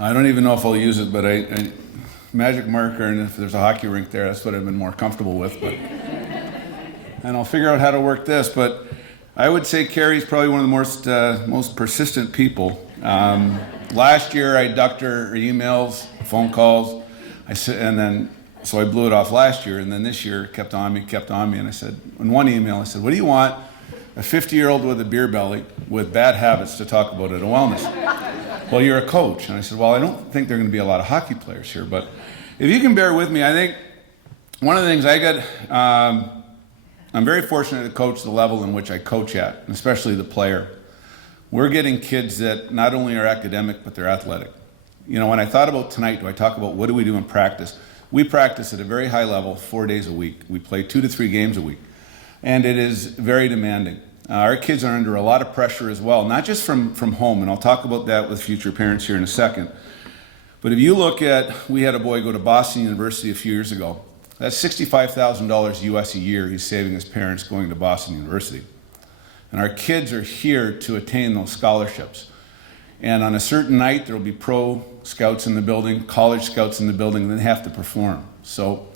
I don't even know if I'll use it, but I magic marker, and if there's a hockey rink there, that's what I've been more comfortable with. But and I'll figure out how to work this. But I would say Carrie's probably one of the most persistent people. Last year, I ducked her emails, phone calls, so I blew it off last year, and then this year it kept on me, and I said, in one email, I said, what do you want a 50-year-old with a beer belly with bad habits to talk about at a wellness? Well, you're a coach. And I said, well, I don't think there are going to be a lot of hockey players here, but if you can bear with me, I think one of the things I'm very fortunate to coach the level in which I coach at, and especially the player. We're getting kids that not only are academic, but they're athletic. You know, when I thought about tonight, do I talk about what do we do in practice? We practice at a very high level 4 days a week. We play 2 to 3 games a week. And it is very demanding. Our kids are under a lot of pressure as well, not just from home, and I'll talk about that with future parents here in a second. But if you look at, we had a boy go to Boston University a few years ago. That's $65,000 US a year he's saving his parents going to Boston University. And our kids are here to attain those scholarships. And on a certain night, there will be pro scouts in the building, college scouts in the building, and they have to perform. So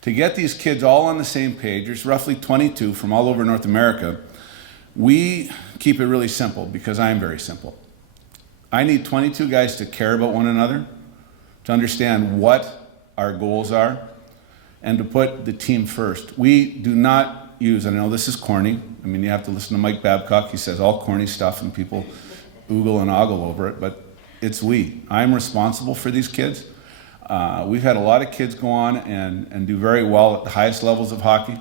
to get these kids all on the same page, there's roughly 22 from all over North America. We keep it really simple because I'm very simple. I need 22 guys to care about one another, to understand what our goals are, and to put the team first. We do not use, I know this is corny, I mean, you have to listen to Mike Babcock, he says all corny stuff and people oogle and ogle over it, but it's we. I'm responsible for these kids. We've had a lot of kids go on and do very well at the highest levels of hockey,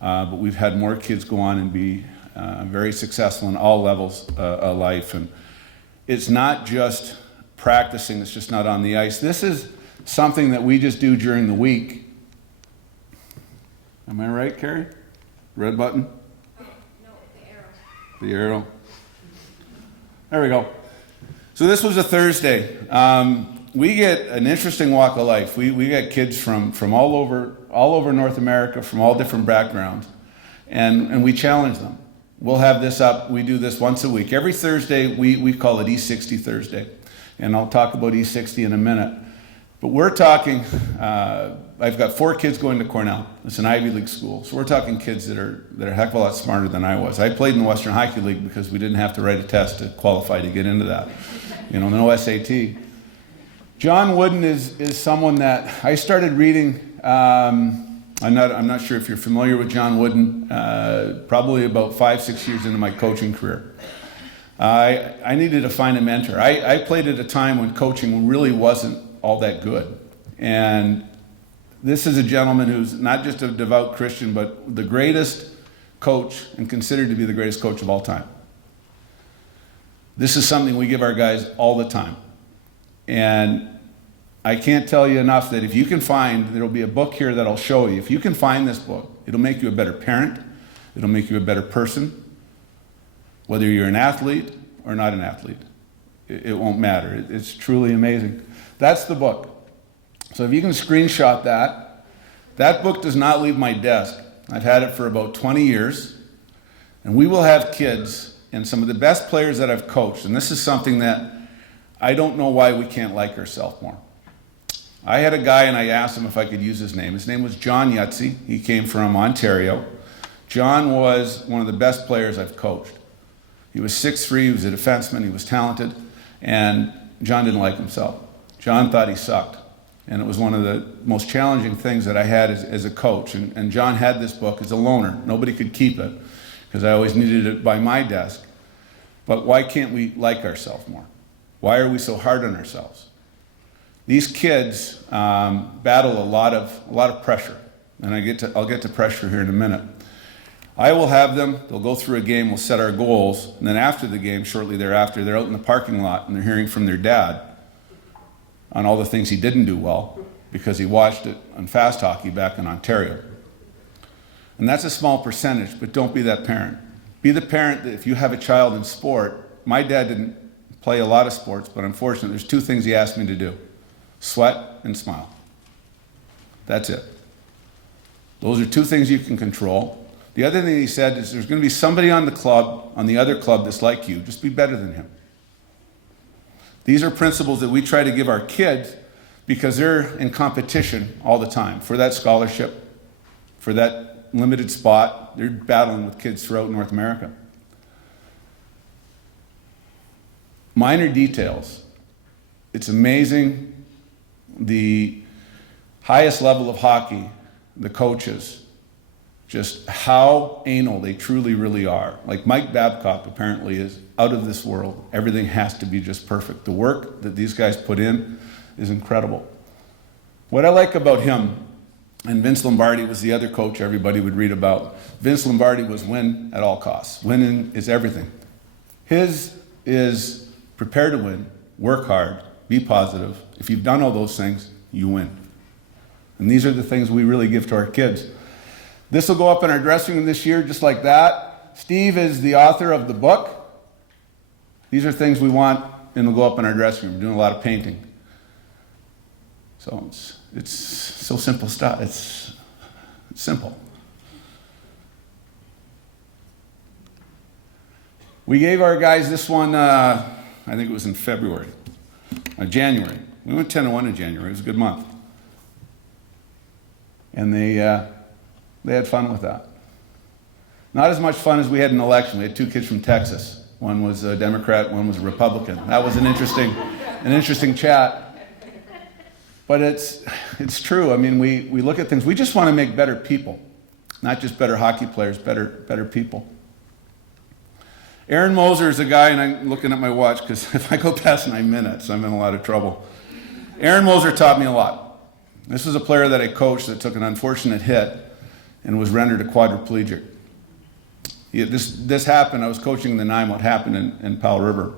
but we've had more kids go on and be very successful in all levels of life. And it's not just practicing, it's just not on the ice. This is something that we just do during the week. Am I right, Carrie? Red button? No, the arrow. The arrow. There we go. So this was a Thursday. We get an interesting walk of life. We get kids from all over North America, from all different backgrounds, and we challenge them. We'll have this up. We do this once a week. Every Thursday, we call it E60 Thursday, and I'll talk about E60 in a minute. But we're talking, I've got 4 kids going to Cornell. It's an Ivy League school. So we're talking kids that are a heck of a lot smarter than I was. I played in the Western Hockey League because we didn't have to write a test to qualify to get into that. You know, no SAT. John Wooden is someone that I started reading. I'm not sure if you're familiar with John Wooden. Probably about 5-6 years into my coaching career. I needed to find a mentor. I played at a time when coaching really wasn't all that good. And this is a gentleman who's not just a devout Christian, but the greatest coach and considered to be the greatest coach of all time. This is something we give our guys all the time. And I can't tell you enough that if you can find, there'll be a book here that'll show you, if you can find this book, it'll make you a better parent, it'll make you a better person, whether you're an athlete or not an athlete. It won't matter. It's truly amazing. That's the book. So if you can screenshot that book does not leave my desk. I've had it for about 20 years, and we will have kids and some of the best players that I've coached, and this is something that I don't know why we can't like ourselves more. I had a guy, and I asked him if I could use his name. His name was John Yutzi. He came from Ontario. John was one of the best players I've coached. He was 6'3", he was a defenseman, he was talented, and John didn't like himself. John thought he sucked, and it was one of the most challenging things that I had as a coach. And John had this book as a loaner. Nobody could keep it, because I always needed it by my desk. But why can't we like ourselves more? Why are we so hard on ourselves? These kids battle a lot of pressure, and I'll get to pressure here in a minute. I will have them, they'll go through a game, we'll set our goals, and then after the game, shortly thereafter, they're out in the parking lot and they're hearing from their dad on all the things he didn't do well because he watched it on fast hockey back in Ontario. And that's a small percentage, but don't be that parent. Be the parent that if you have a child in sport, my dad didn't play a lot of sports, but unfortunately there's 2 things he asked me to do: sweat and smile. That's it. Those are 2 things you can control. The other thing he said is there's going to be somebody on the club, on the other club that's like you. Just be better than him. These are principles that we try to give our kids because they're in competition all the time for that scholarship, for that limited spot. They're battling with kids throughout North America. Minor details. It's amazing the highest level of hockey, the coaches, just how anal they truly really are. Like Mike Babcock apparently is out of this world. Everything has to be just perfect. The work that these guys put in is incredible. What I like about him, and Vince Lombardi was the other coach everybody would read about. Vince Lombardi was win at all costs. Winning is everything. His is prepare to win, work hard, be positive. If you've done all those things, you win. And these are the things we really give to our kids. This will go up in our dressing room this year, just like that. Steve is the author of the book. These are things we want, and they'll go up in our dressing room. We're doing a lot of painting. So it's so simple stuff. It's simple. We gave our guys this one, I think it was in January. We went 10-1 in January. It was a good month. And they had fun with that. Not as much fun as we had in an election. We had two kids from Texas. One was a Democrat, one was a Republican. That was an interesting chat. But it's true. I mean, we look at things. We just want to make better people, not just better hockey players, better people. Aaron Moser is a guy, and I'm looking at my watch because if I go past 9 minutes, I'm in a lot of trouble. Aaron Moser taught me a lot. This was a player that I coached that took an unfortunate hit and was rendered a quadriplegic. This happened. I was coaching the Nine. What happened in Powell River?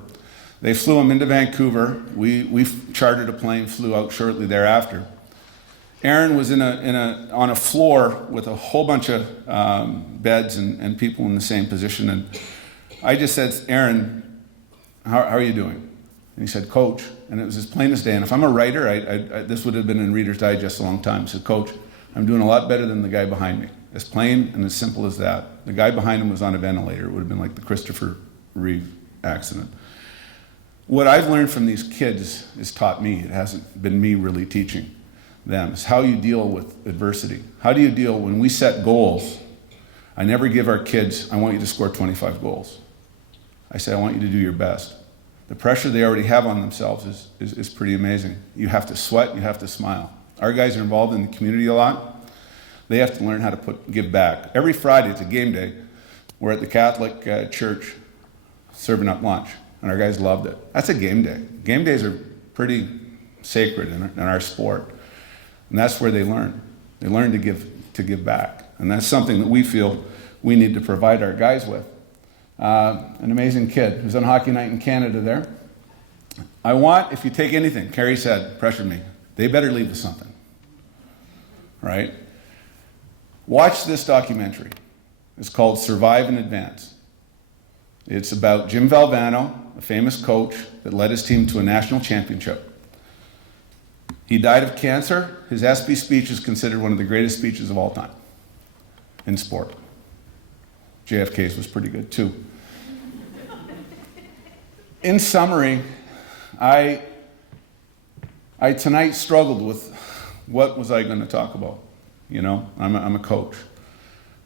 They flew him into Vancouver. We chartered a plane, flew out shortly thereafter. Aaron was on a floor with a whole bunch of beds and people in the same position. And I just said, Aaron, how are you doing? And he said, Coach. And it was as plain as day. And if I'm a writer, this would have been in Reader's Digest a long time. He said, Coach, I'm doing a lot better than the guy behind me. As plain and as simple as that. The guy behind him was on a ventilator. It would have been like the Christopher Reeve accident. What I've learned from these kids is taught me. It hasn't been me really teaching them. It's how you deal with adversity. How do you deal when we set goals? I never give our kids, I want you to score 25 goals. I say, I want you to do your best. The pressure they already have on themselves is pretty amazing. You have to sweat, you have to smile. Our guys are involved in the community a lot. They have to learn how to give back. Every Friday, it's a game day. We're at the Catholic church serving up lunch, and our guys loved it. That's a game day. Game days are pretty sacred in our sport, and that's where they learn. They learn to give back, and that's something that we feel we need to provide our guys with. An amazing kid who's on Hockey Night in Canada there. I want, if you take anything, Carrie said, pressured me, they better leave with something, right? Watch this documentary. It's called Survive and Advance. It's about Jim Valvano, a famous coach that led his team to a national championship. He died of cancer. His ESPY speech is considered one of the greatest speeches of all time in sport. JFK's was pretty good too. In summary, I tonight struggled with what was I going to talk about. You know, I'm a coach.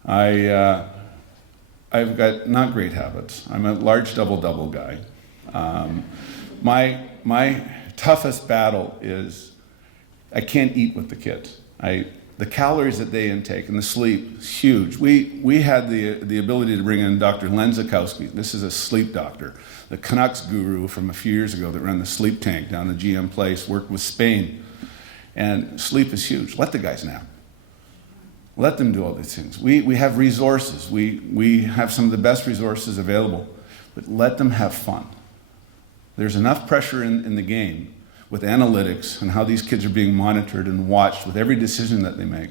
I've got not great habits. I'm a large double-double guy. My toughest battle is I can't eat with the kids. The calories that they intake and the sleep is huge. We had the ability to bring in Dr. Len Zakowski. This is a sleep doctor, the Canucks guru from a few years ago that ran the sleep tank down at GM Place, worked with Spain. And sleep is huge. Let the guys nap. Let them do all these things. We have resources. We have some of the best resources available, but let them have fun. There's enough pressure in the game with analytics and how these kids are being monitored and watched with every decision that they make.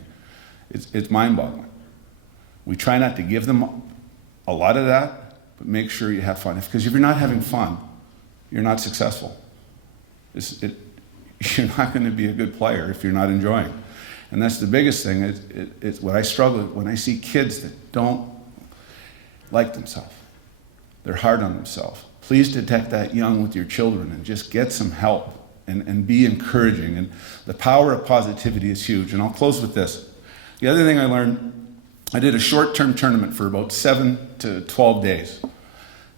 It's mind-boggling. We try not to give them a lot of that, but make sure you have fun. Because if you're not having fun, you're not successful. You're not going to be a good player if you're not enjoying. And that's the biggest thing. It's what I struggle with when I see kids that don't like themselves. They're hard on themselves. Please detect that young with your children and just get some help and be encouraging. And the power of positivity is huge. And I'll close with this. The other thing I learned, I did a short-term tournament for about 7 to 12 days.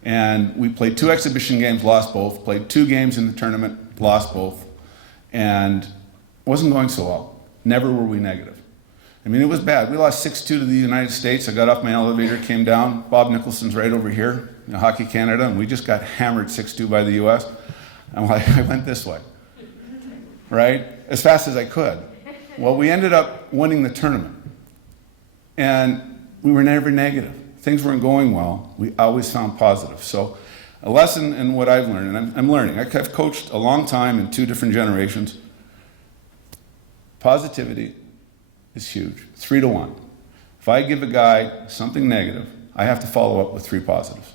And we played 2 exhibition games, lost both. Played 2 games in the tournament, lost both. And it wasn't going so well. Never were we negative. I mean, it was bad. We lost 6-2 to the United States. I got off my elevator, came down. Bob Nicholson's right over here, Hockey Canada, and we just got hammered 6-2 by the U.S. I'm like, I went this way, right? As fast as I could. Well, we ended up winning the tournament. And we were never negative. Things weren't going well. We always found positive. So a lesson in what I've learned, and I'm learning. I've coached a long time in 2 different generations. Positivity is huge, 3 to 1. If I give a guy something negative, I have to follow up with 3 positives.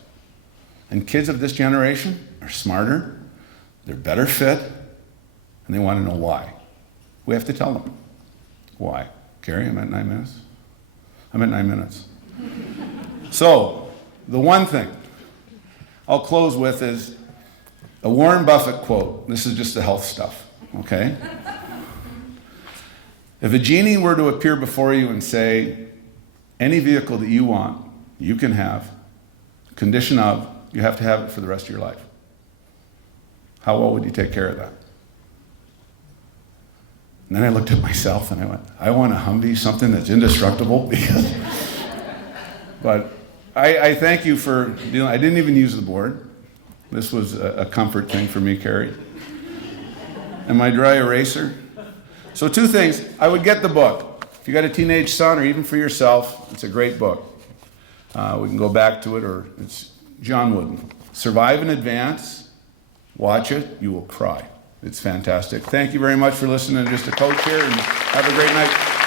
And kids of this generation are smarter, they're better fit, and they want to know why. We have to tell them why. Gary, I'm at 9 minutes? I'm at 9 minutes. So, the one thing I'll close with is a Warren Buffett quote. This is just the health stuff, okay? If a genie were to appear before you and say, any vehicle that you want, you can have, condition of, you have to have it for the rest of your life. How well would you take care of that? And then I looked at myself and I went, I want a Humvee, something that's indestructible. Because but I thank you for dealing. I didn't even use the board. This was a comfort thing for me, Carrie. And my dry eraser. So 2 things. I would get the book. If you got a teenage son or even for yourself, it's a great book. We can go back to it, or it's John Wooden. Survive in Advance. Watch it. You will cry. It's fantastic. Thank you very much for listening. Just a coach here, and have a great night.